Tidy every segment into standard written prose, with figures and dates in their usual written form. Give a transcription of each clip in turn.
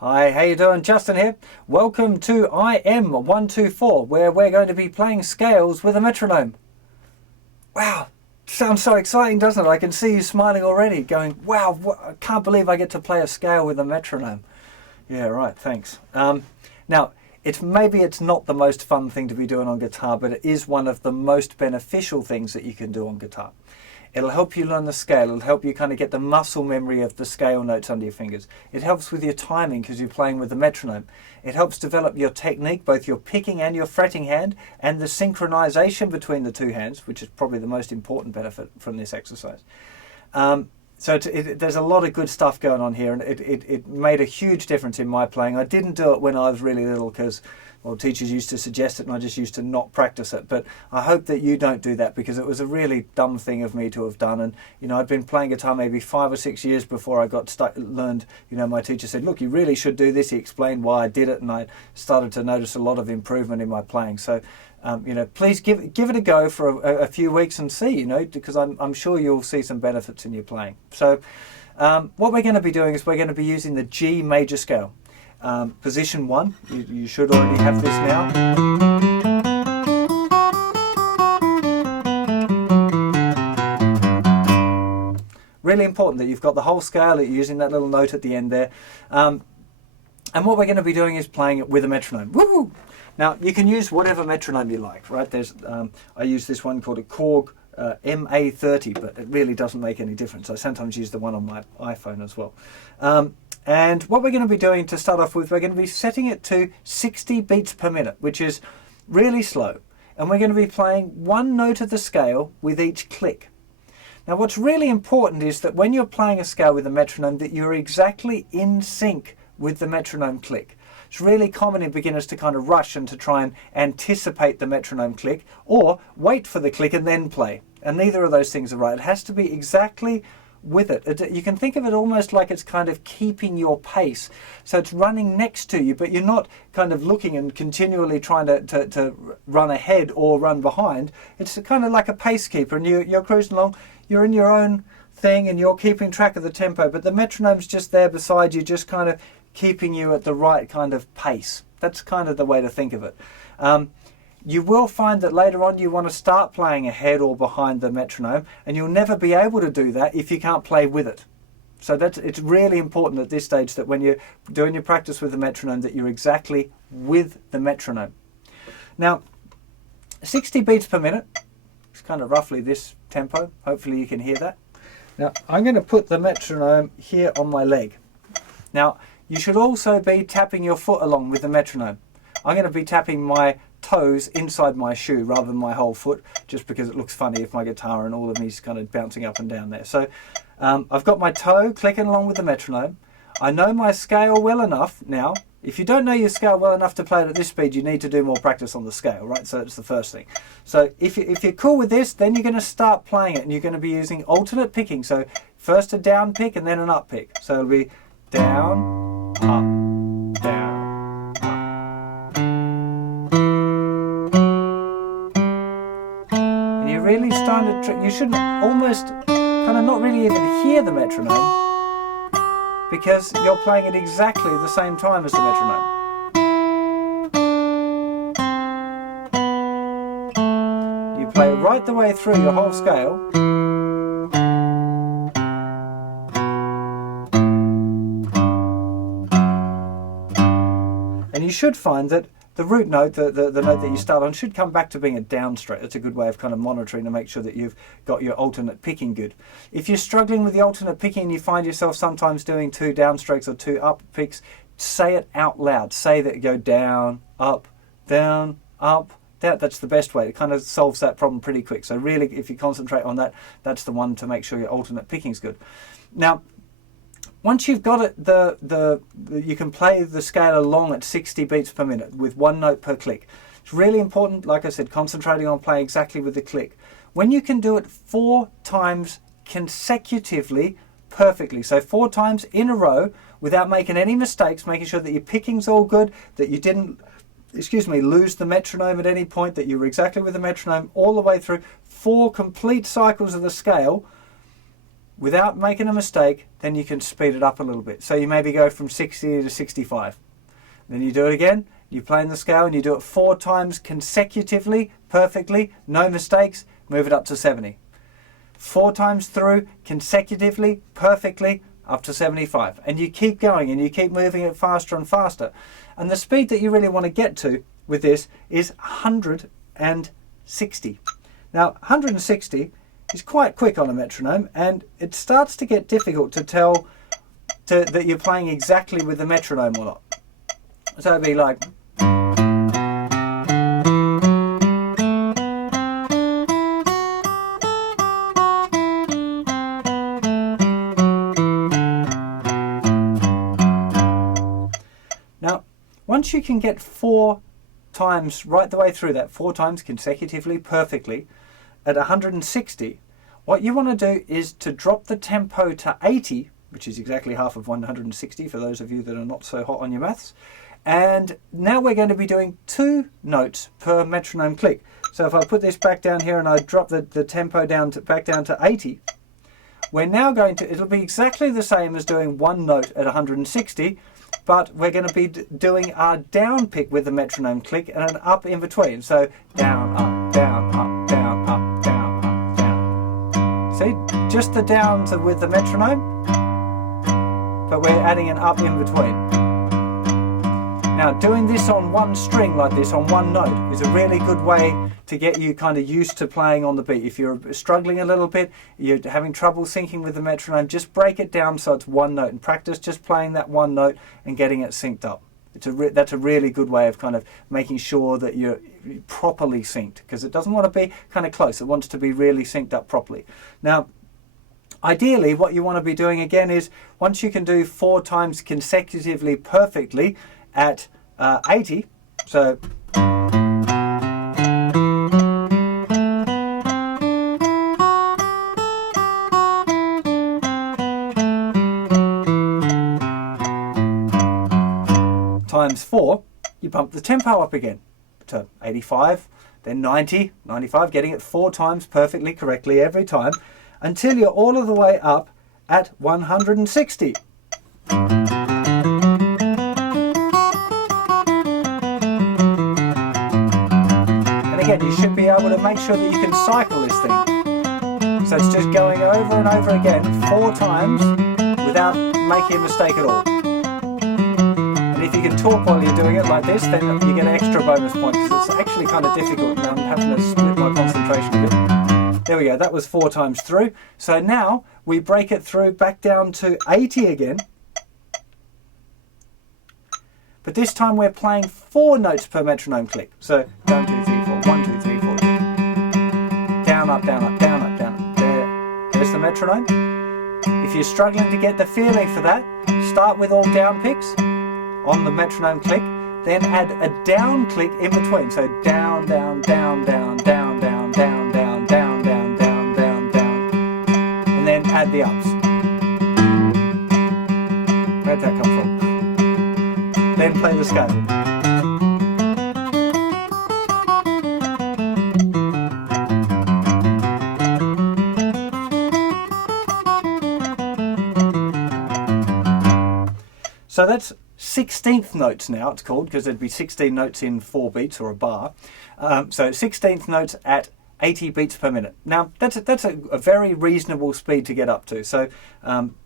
Hi, how you doing? Justin here. Welcome to IM-124, where we're going to be playing scales with a metronome. Wow, sounds so exciting, doesn't it? I can see you smiling already, going, wow, I can't believe I get to play a scale with a metronome. Yeah, right, thanks. Now, maybe it's not the most fun thing to be doing on guitar, but it is one of the most beneficial things that you can do on guitar. It'll help you learn the scale. It'll help you kind of get the muscle memory of the scale notes under your fingers. It helps with your timing because you're playing with the metronome. It helps develop your technique, both your picking and your fretting hand, and the synchronization between the two hands, which is probably the most important benefit from this exercise. So there's a lot of good stuff going on here, and it made a huge difference in my playing. I didn't do it when I was really little because, well, teachers used to suggest it and I just used to not practice it. But I hope that you don't do that, because it was a really dumb thing of me to have done. And, you know, I'd been playing guitar maybe 5 or 6 years before I learned, you know, my teacher said, look, you really should do this. He explained why I did it, and I started to notice a lot of improvement in my playing. So, you know, please give it a go for a few weeks and see, you know, because I'm sure you'll see some benefits in your playing. So what we're going to be doing is we're going to be using the G major scale. Position 1, you should already have this now. Really important that you've got the whole scale, that you're using that little note at the end there. And what we're going to be doing is playing it with a metronome. Woo! Now, you can use whatever metronome you like, right? I use this one called a Korg MA30, but it really doesn't make any difference. I sometimes use the one on my iPhone as well. And what we're going to be doing to start off with, we're going to be setting it to 60 beats per minute, which is really slow. And we're going to be playing one note of the scale with each click. Now, what's really important is that when you're playing a scale with a metronome, that you're exactly in sync with the metronome click. It's really common in beginners to kind of rush and to try and anticipate the metronome click, or wait for the click and then play. And neither of those things are right. It has to be exactly with it. You can think of it almost like it's kind of keeping your pace. So it's running next to you, but you're not kind of looking and continually trying to run ahead or run behind. It's kind of like a pace keeper, and you're cruising along. You're in your own thing and you're keeping track of the tempo, but the metronome's just there beside you, just kind of keeping you at the right kind of pace. That's kind of the way to think of it. You will find that later on you want to start playing ahead or behind the metronome, and you'll never be able to do that if you can't play with it. So it's really important at this stage that when you're doing your practice with the metronome, that you're exactly with the metronome. Now, 60 beats per minute, it's kind of roughly this tempo. Hopefully you can hear that. Now, I'm going to put the metronome here on my leg. Now, you should also be tapping your foot along with the metronome. I'm going to be tapping my toes inside my shoe rather than my whole foot, just because it looks funny if my guitar and all of me's kind of bouncing up and down there. So I've got my toe clicking along with the metronome. I know my scale well enough now. If you don't know your scale well enough to play it at this speed, you need to do more practice on the scale, right? So it's the first thing. So if you're cool with this, then you're going to start playing it, and you're going to be using alternate picking. So first a down pick and then an up pick. So it'll be down, up, down, up. And you're really starting to, you should almost kind of not really even hear the metronome, because you're playing at exactly the same time as the metronome. You play right the way through your whole scale. And you should find that the root note, the note that you start on, should come back to being a downstroke. That's a good way of kind of monitoring to make sure that you've got your alternate picking good. If you're struggling with the alternate picking and you find yourself sometimes doing 2 downstrokes or 2 up picks, say it out loud. Say that you go down, up, down, up. That's the best way. It kind of solves that problem pretty quick. So really, if you concentrate on that, that's the one to make sure your alternate picking's good. Now, once you've got it, you can play the scale along at 60 beats per minute with 1 note per click. It's really important, like I said, concentrating on playing exactly with the click. When you can do it 4 times consecutively, perfectly, so 4 times in a row without making any mistakes, making sure that your picking's all good, that you didn't, lose the metronome at any point, that you were exactly with the metronome all the way through 4 complete cycles of the scale, without making a mistake, then you can speed it up a little bit. So you maybe go from 60 to 65. Then you do it again, you play in the scale and you do it 4 times consecutively, perfectly, no mistakes, move it up to 70. 4 times through, consecutively, perfectly, up to 75. And you keep going and you keep moving it faster and faster. And the speed that you really want to get to with this is 160. Now, 160 is quite quick on a metronome, and it starts to get difficult to tell that you're playing exactly with the metronome or not. So it'd be like... Now, once you can get 4 times right the way through that, 4 times consecutively, perfectly, at 160, what you want to do is to drop the tempo to 80, which is exactly half of 160 for those of you that are not so hot on your maths. And now we're going to be doing 2 notes per metronome click. So if I put this back down here and I drop the tempo down back down to 80, we're now going to, it'll be exactly the same as doing 1 note at 160, but we're going to be doing our down pick with the metronome click and an up in between. So down, up, down, up, down, up, down, up, down. See, just the downs are with the metronome, but we're adding an up in between. Now, doing this on 1 string like this, on 1 note, is a really good way to get you kind of used to playing on the beat. If you're struggling a little bit, you're having trouble syncing with the metronome, just break it down so it's 1 note and practice just playing that 1 note and getting it synced up. That's a really good way of kind of making sure that you're properly synced, because it doesn't want to be kind of close. It wants to be really synced up properly. Now, ideally, what you want to be doing again is, once you can do 4 times consecutively perfectly at 80, so times 4, you bump the tempo up again to 85, then 90, 95, getting it 4 times perfectly correctly every time until you're all of the way up at 160. And again, you should be able to make sure that you can cycle this thing. So it's just going over and over again 4 times without making a mistake at all. And if you can talk while you're doing it like this, then you get an extra bonus point, because it's actually kind of difficult and I'm having to split my concentration a bit. There we go, that was 4 times through. So now we break it through back down to 80 again. But this time we're playing 4 notes per metronome click. So 1, 2, 3, 4, 1, 2, 3, 4. Down, up, down, up, down, up, down, up. There's the metronome. If you're struggling to get the feeling for that, start with all down picks on the metronome click, then add a down click in between. So down, down, down, down, down, down, down, down, down, down, down, down, down, and then add the ups. Where'd that come from? Then play the scale. So that's 16th notes now, it's called, because there'd be 16 notes in 4 beats or a bar. So 16th notes at 80 beats per minute. Now, that's a very reasonable speed to get up to. So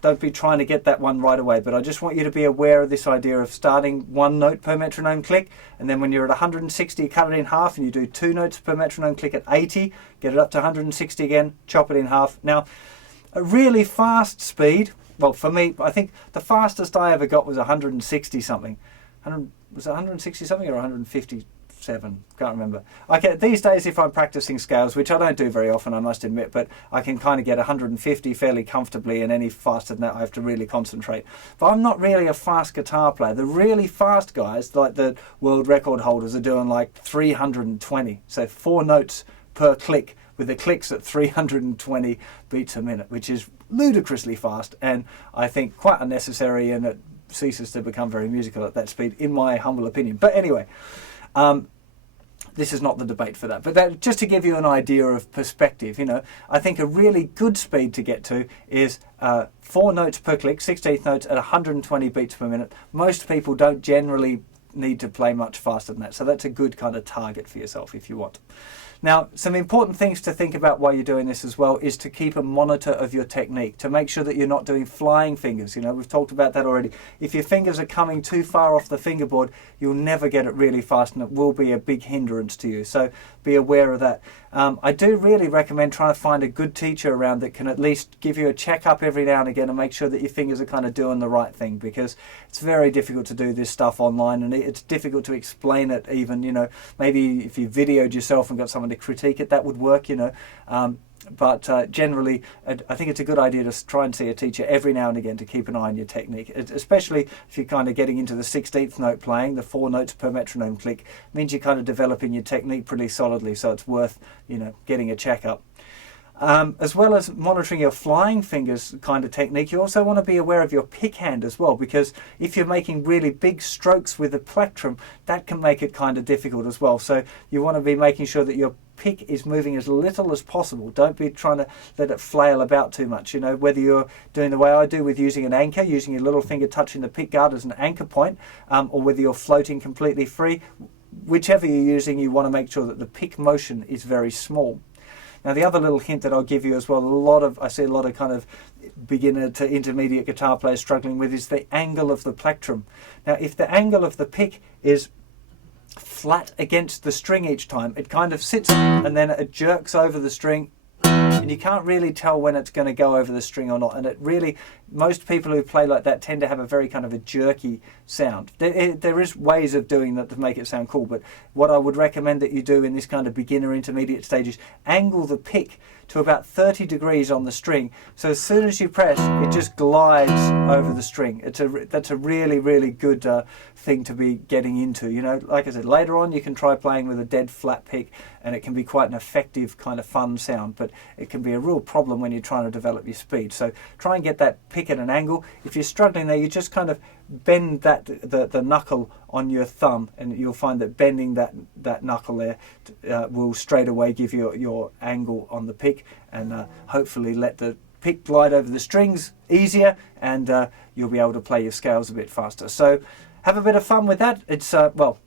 don't be trying to get that one right away, but I just want you to be aware of this idea of starting 1 note per metronome click, and then when you're at 160, cut it in half and you do 2 notes per metronome click at 80, get it up to 160 again, chop it in half. Now, a really fast speed, well, for me, I think the fastest I ever got was 160 something. Was it 160 something or 157? Can't remember. These days, if I'm practicing scales, which I don't do very often, I must admit, but I can kind of get 150 fairly comfortably, and any faster than that, I have to really concentrate. But I'm not really a fast guitar player. The really fast guys, like the world record holders, are doing like 320. So 4 notes per click, with the clicks at 320 beats a minute, which is ludicrously fast, and I think quite unnecessary, and it ceases to become very musical at that speed, in my humble opinion. But anyway, this is not the debate for that. But that, just to give you an idea of perspective, you know, I think a really good speed to get to is 4 notes per click, 16th notes at 120 beats per minute. Most people don't generally need to play much faster than that. So that's a good kind of target for yourself if you want. Now, some important things to think about while you're doing this as well is to keep a monitor of your technique, to make sure that you're not doing flying fingers. You know, we've talked about that already. If your fingers are coming too far off the fingerboard, you'll never get it really fast and it will be a big hindrance to you. So be aware of that. I do really recommend trying to find a good teacher around that can at least give you a checkup every now and again and make sure that your fingers are kind of doing the right thing, because it's very difficult to do this stuff online and it's difficult to explain it even, you know. Maybe if you videoed yourself and got someone to critique it, that would work, you know. But generally, I think it's a good idea to try and see a teacher every now and again to keep an eye on your technique, especially if you're kind of getting into the 16th note playing. The 4 notes per metronome click means you're kind of developing your technique pretty solidly, so it's worth, you know, getting a checkup. As well as monitoring your flying fingers kind of technique, you also want to be aware of your pick hand as well, because if you're making really big strokes with the plectrum, that can make it kind of difficult as well. So you want to be making sure that your pick is moving as little as possible. Don't be trying to let it flail about too much. You know, whether you're doing the way I do with using an anchor, using your little finger touching the pick guard as an anchor point, or whether you're floating completely free, whichever you're using, you want to make sure that the pick motion is very small. Now, the other little hint that I'll give you as well, I see a lot of kind of beginner to intermediate guitar players struggling with, is the angle of the plectrum. Now, if the angle of the pick is flat against the string each time, it kind of sits and then it jerks over the string, and you can't really tell when it's going to go over the string or not. And it really, most people who play like that tend to have a very kind of a jerky sound. There is ways of doing that to make it sound cool, but what I would recommend that you do in this kind of beginner intermediate stage is angle the pick to about 30 degrees on the string, so as soon as you press, it just glides over the string. That's a really, really good thing to be getting into. You know, like I said, later on you can try playing with a dead flat pick, and it can be quite an effective kind of fun sound, but it can be a real problem when you're trying to develop your speed. So try and get that pick at an angle. If you're struggling there, you just kind of bend the knuckle on your thumb, and you'll find that bending that knuckle there will straight away give you your angle on the pick, and hopefully let the pick glide over the strings easier, and you'll be able to play your scales a bit faster. So have a bit of fun with that. It's well,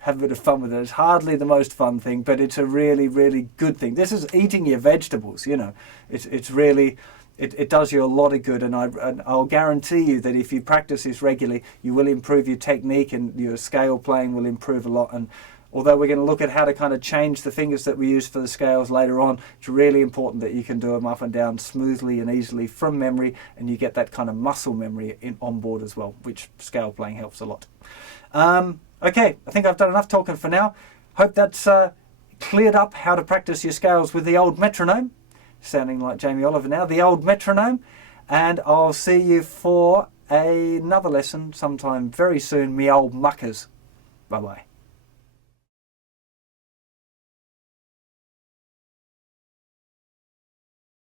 have a bit of fun with it. It's hardly the most fun thing, but it's a really, really good thing. This is eating your vegetables, you know. It's really, it does you a lot of good, and I'll guarantee you that if you practice this regularly, you will improve your technique and your scale playing will improve a lot. And although we're going to look at how to kind of change the fingers that we use for the scales later on, it's really important that you can do them up and down smoothly and easily from memory, and you get that kind of muscle memory on board as well, which scale playing helps a lot. Okay, I think I've done enough talking for now. Hope that's cleared up how to practice your scales with the old metronome. Sounding like Jamie Oliver now, the old metronome. And I'll see you for another lesson sometime very soon, me old muckers. Bye-bye.